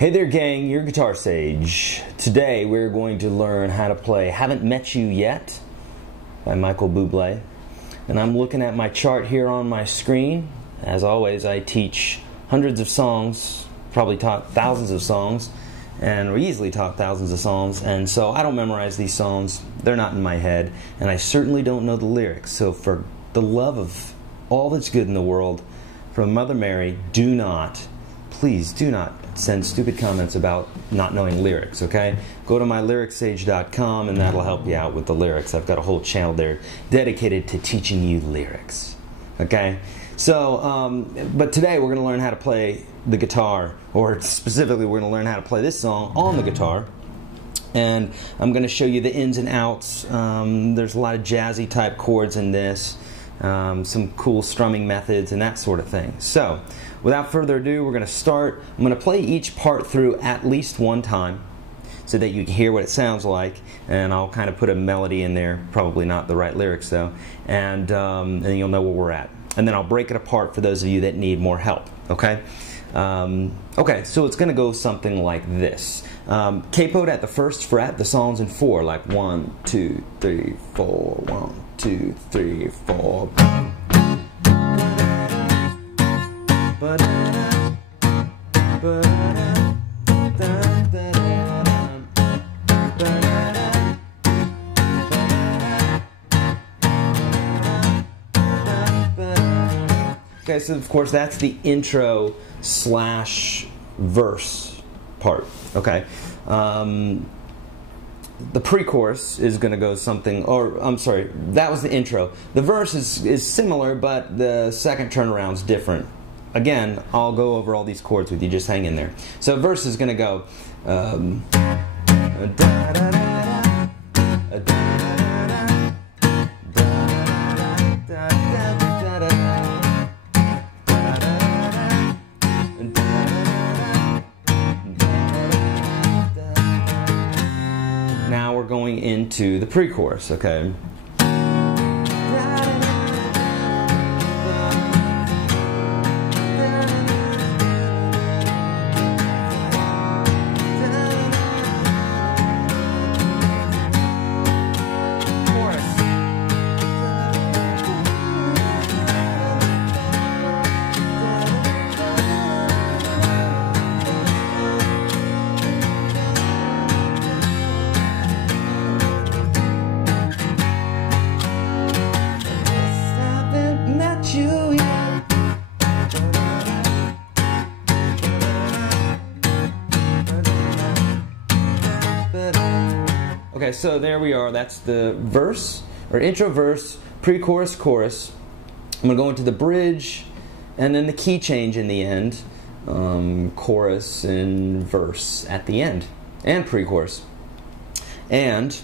Hey there gang, your Guitar Sage. Today we're going to learn how to play Haven't Met You Yet by Michael Buble. And I'm looking at my chart here on my screen. As always, I teach hundreds of songs, probably taught thousands of songs, and easily taught thousands of songs. And so I don't memorize these songs, they're not in my head, and I certainly don't know the lyrics. So for the love of all that's good in the world, from Mother Mary, please do not send stupid comments about not knowing lyrics, okay? Go to my lyricsage.com and that'll help you out with the lyrics. I've got a whole channel there dedicated to teaching you lyrics, okay? So, but today we're going to learn how to play the guitar, or specifically we're going to learn how to play this song on the guitar. And I'm going to show you the ins and outs. There's a lot of jazzy type chords in this, some cool strumming methods and that sort of thing. So, without further ado, we're going to start. I'm going to play each part through at least one time so that you can hear what it sounds like, and I'll kind of put a melody in there, probably not the right lyrics though, and you'll know where we're at. And then I'll break it apart for those of you that need more help, okay? Okay, so it's going to go something like this. Capoed at the first fret, the song's in 4, like 1, 2, 3, 4, 1, 2, 3, 4. Okay, so of course that's the intro slash verse part, okay? The pre-chorus is going to go something, or I'm sorry, that was the intro. The verse is similar, but the second turnaround's different. Again, I'll go over all these chords with you, just hang in there. So verse is going to go Now we're going into the pre-chorus, okay? Okay, so there we are. That's the verse, or intro verse, pre-chorus, chorus. I'm going to go into the bridge, and then the key change in the end. Chorus and verse at the end, and pre-chorus. And,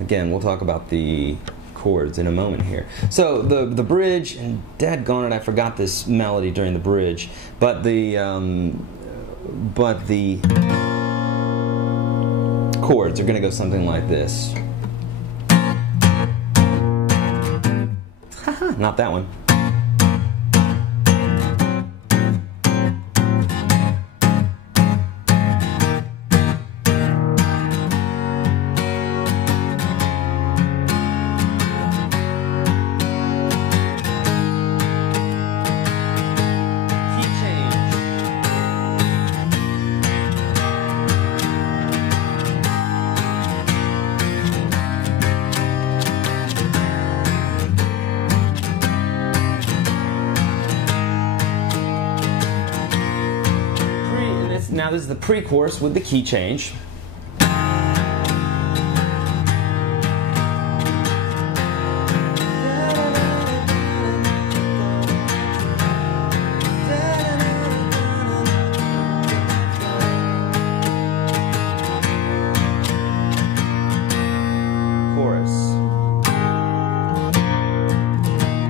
again, we'll talk about the chords in a moment here. So, the bridge, and dadgone it, I forgot this melody during the bridge, but the chords are going to go something like this. Haha, not that one. Now this is the pre-chorus with the key change. Chorus,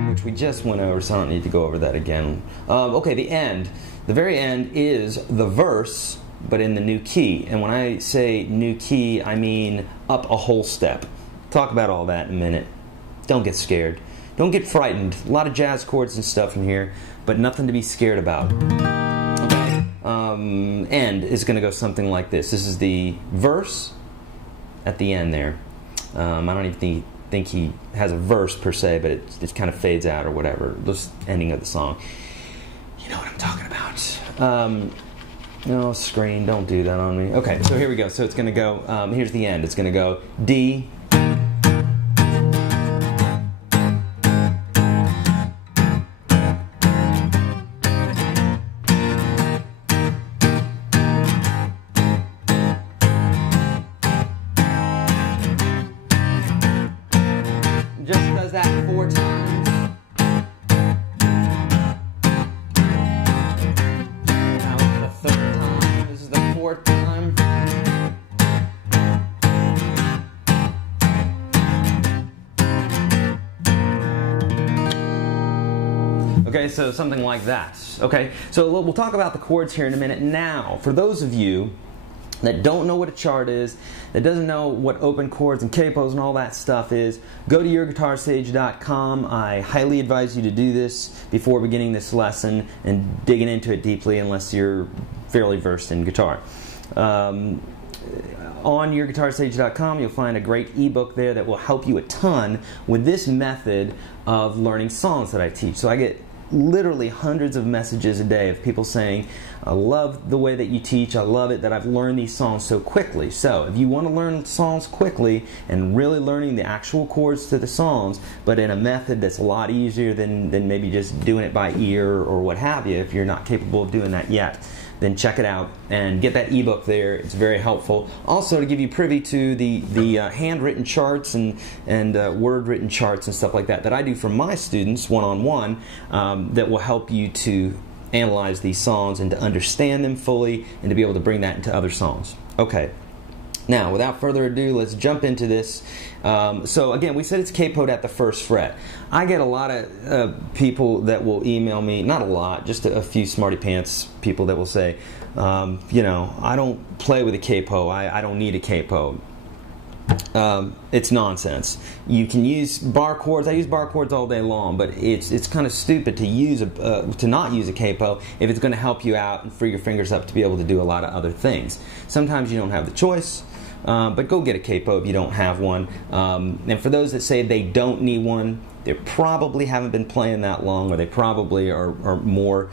which we just went over, so I don't need to go over that again. Okay, the end. The very end is the verse, but in the new key. And when I say new key, I mean up a whole step. Talk about all that in a minute. Don't get scared. Don't get frightened. A lot of jazz chords and stuff in here, but nothing to be scared about. Okay. end is going to go something like this. This is the verse at the end there. I don't even think he has a verse per se, but it kind of fades out or whatever. This ending of the song. You know what I'm talking about. No, screen, don't do that on me. Okay, so here we go. So it's going to go, here's the end. It's going to go D. Just does that 4 times. Time. Okay, so something like that. Okay, so we'll talk about the chords here in a minute. Now, for those of you that don't know what a chart is, that doesn't know what open chords and capos and all that stuff is, go to YourGuitarSage.com. I highly advise you to do this before beginning this lesson and digging into it deeply unless you're fairly versed in guitar. On YourGuitarSage.com you'll find a great ebook there that will help you a ton with this method of learning songs that I teach. So I get literally hundreds of messages a day of people saying, I love the way that you teach, I love it that I've learned these songs so quickly. So if you want to learn songs quickly and really learning the actual chords to the songs, but in a method that's a lot easier than maybe just doing it by ear or what have you, if you're not capable of doing that yet, then check it out and get that ebook there. It's very helpful. Also to give you privy to the handwritten charts and word-written charts and stuff like that I do for my students one-on-one that will help you to analyze these songs and to understand them fully and to be able to bring that into other songs. Okay. Now, without further ado, let's jump into this. So again, we said it's capoed at the 1st fret. I get a lot of people that will email me, not a lot, just a few smarty pants people that will say, you know, I don't play with a capo, I don't need a capo. It's nonsense. You can use bar chords. I use bar chords all day long, but it's kind of stupid to use to not use a capo if it's going to help you out and free your fingers up to be able to do a lot of other things. Sometimes you don't have the choice. But go get a capo if you don't have one. And for those that say they don't need one, they probably haven't been playing that long, or they probably are more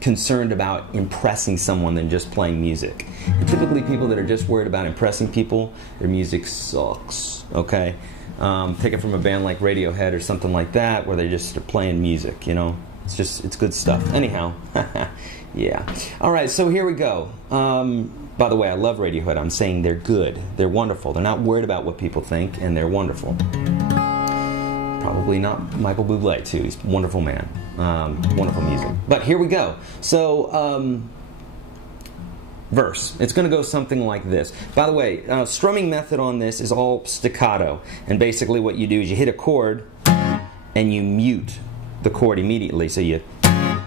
concerned about impressing someone than just playing music. And typically people that are just worried about impressing people, their music sucks, okay? Take it from a band like Radiohead or something like that, where they just are playing music, you know? It's good stuff. Anyhow, yeah. All right, so here we go. By the way, I love Radiohead. I'm saying they're good. They're wonderful. They're not worried about what people think, and they're wonderful. Probably not Michael Buble, too. He's a wonderful man. Wonderful music. But here we go. So, verse. It's going to go something like this. By the way, strumming method on this is all staccato. And basically what you do is you hit a chord, and you mute the chord immediately. So you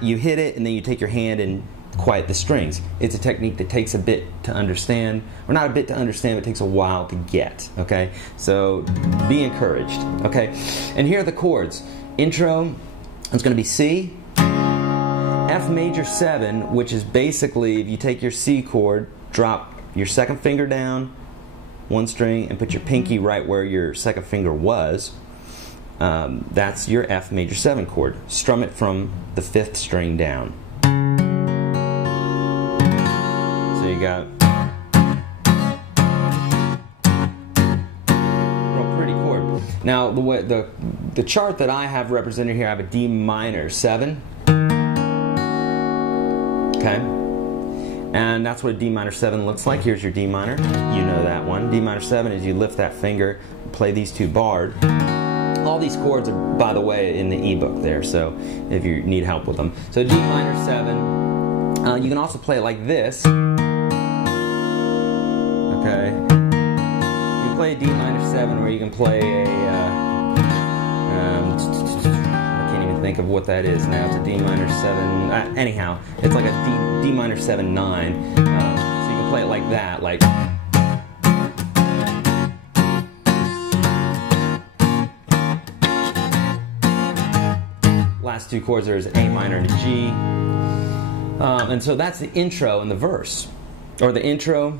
hit it, and then you take your hand and quiet the strings. It's a technique that takes a bit to understand, or not a bit to understand, but it takes a while to get, okay? So be encouraged, okay? And here are the chords. Intro, it's going to be C, F major 7, which is basically, if you take your C chord, drop your second finger down, 1 string, and put your pinky right where your second finger was, that's your F major 7 chord. Strum it from the 5th string down. So you got real pretty chord. Now the chart that I have represented here, I have a D minor 7. Okay, and that's what a D minor 7 looks like. Here's your D minor. You know that one. D minor 7 is you lift that finger, play these 2 barred. All these chords are, by the way, in the ebook there, so if you need help with them. So D minor 7. You can also play it like this. Okay. You can play a D minor 7, or you can play a I can't even think of what that is now. It's a D minor 7. Anyhow, it's like a D minor 7 9. So you can play it like that, like. Last 2 chords are A minor and a G. And so that's the intro and the verse, or the intro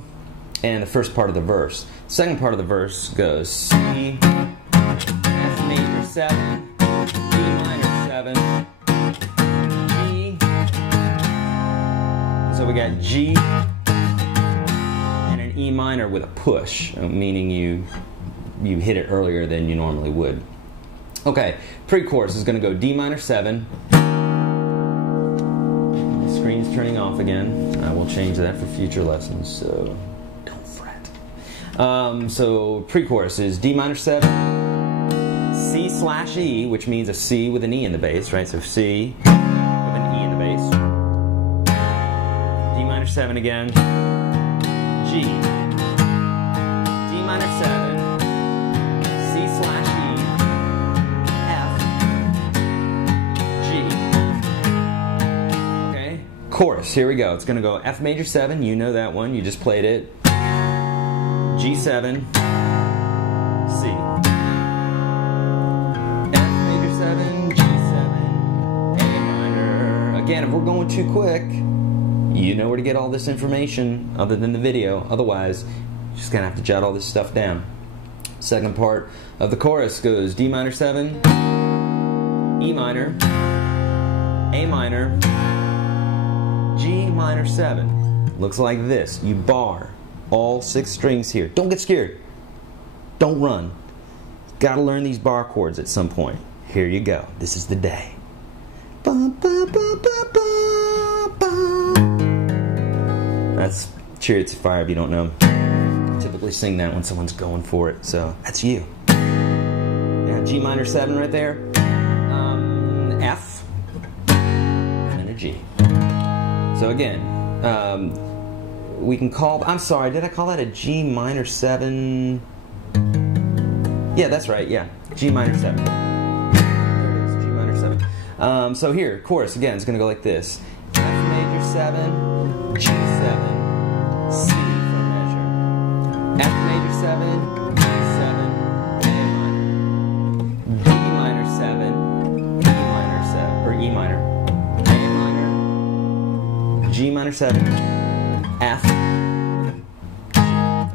and the first part of the verse. The second part of the verse goes C, F major 7, D minor 7, G. And so we got G and an E minor with a push, meaning you hit it earlier than you normally would. Okay, pre-chorus is going to go D minor 7. The screen's turning off again. I will change that for future lessons, so don't fret. So pre-chorus is D minor 7, C slash E, which means a C with an E in the bass, right? So C with an E in the bass. D minor 7 again. G. D minor 7. C slash E. F. G. Okay. Chorus. Here we go. It's going to go F major 7. You know that one. You just played it. G7. C. F major 7. G7. A minor. Again, if we're going too quick, you know where to get all this information other than the video. Otherwise, you're just going to have to jot all this stuff down. Second part of the chorus goes D minor 7, E minor, A minor, G minor 7. Looks like this. You bar all 6 strings here. Don't get scared. Don't run. Got to learn these bar chords at some point. Here you go. This is the day. That's Chariots of Fire if you don't know. I typically sing that when someone's going for it, so that's you. Yeah, G minor 7 right there. F. And a G. So again, we can call, I'm sorry, did I call that a G minor 7? Yeah, that's right, yeah. G minor 7. There it is, G minor 7. So here, chorus, again, it's going to go like this. F major 7, G7, C for measure. F major 7, G7, A minor. D minor 7, E minor 7, or E minor. A minor, G minor 7, F, G.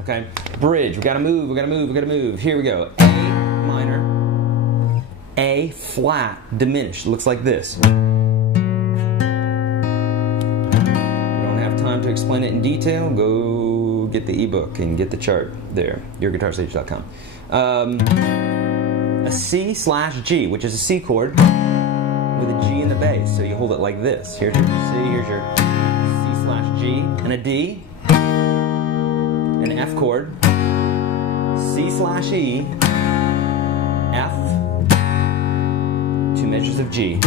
Okay? Bridge, we gotta move, we gotta move, we gotta move. Here we go. A minor, A flat, diminished. Looks like this. Time to explain it in detail, go get the ebook and get the chart there, YourGuitarSage.com. A C slash G, which is a C chord with a G in the bass, so you hold it like this. Here's your C, here's your C slash G, and a D, an F chord, C slash E, F, 2 measures of G.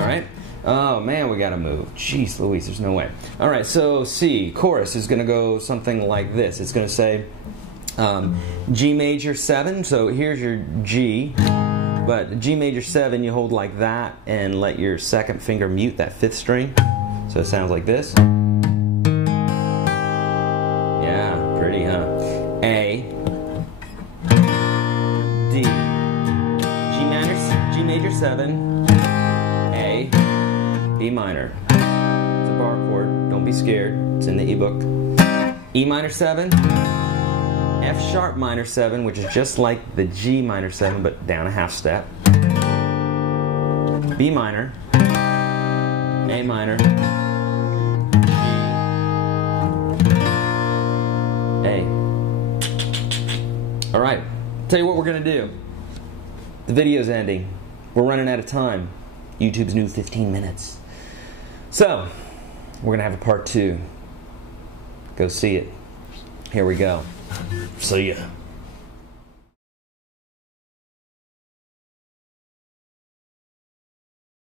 Alright? Oh man, we gotta move. Jeez Louise, there's no way. Alright, so C, chorus is gonna go something like this. It's gonna say G major 7, so here's your G, but G major 7 you hold like that and let your second finger mute that 5th string. So it sounds like this. Yeah, pretty, huh? A, D, G major 7, A, B minor. It's a bar chord. Don't be scared. It's in the ebook. E minor 7. F sharp minor 7, which is just like the G minor 7, but down a half step. B minor. A minor. G. A. Alright. Tell you what we're going to do. The video's ending. We're running out of time. YouTube's new 15 minutes. So, we're going to have a part 2. Go see it. Here we go. See ya.